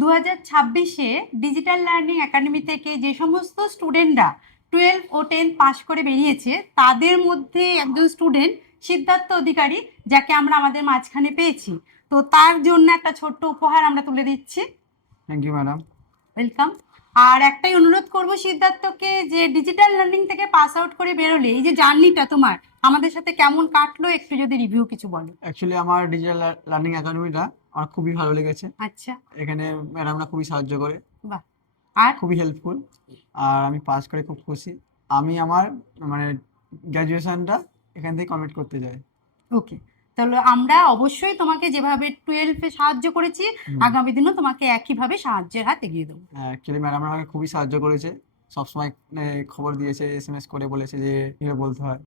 2026-এ digital learning academy থেকে যে সমস্ত স্টুডেন্টরা 12 ও 10 পাস করে বেরিয়েছে, তাদের মধ্যে একজন স্টুডেন্ট সিদ্ধার্থ অধিকারী, যাকে আমরা আমাদের মাঝখানে পেয়েছি। তো তার জন্য একটা ছোট্ট উপহার আমরা তুলে দিচ্ছি। Thank you madam. ওয়েলকাম। আর একটাই অনুরোধ করব সিদ্ধার্থকে, যে ডিজিটাল লার্নিং থেকে পাস আউট করে বেরোলে এই যে জার্নিটা তোমার আমাদের সাথে কেমন কাটলো, একটু যদি রিভিউ কিছু বলো। অ্যাকচুয়ালি আমার ডিজিটাল লার্নিং একাডেমিটা আমার খুবই ভালো লেগেছে। আচ্ছা। এখানে ম্যাডামরা খুবই সাহায্য করে, বাহ। আর খুবই হেল্পফুল। আর আমি পাস করে খুব খুশি। আমি আমার মানে গ্র্যাজুয়েশনটা এখান থেকে কমপ্লিট করতে চাই। ওকে, তাহলে আমরা অবশ্যই তোমাকে যেভাবে 12-এ সাহায্য করেছি, আগামী দিনও তোমাকে একইভাবে সাহায্যের হাত এগিয়ে দেবো। অ্যাকচুয়ালি ম্যাডামরা আমাকে খুবই সাহায্য করেছে, সবসময় খবর দিয়েছে, এসএমএস করে বলেছে যে কীভাবে বলতে হয়।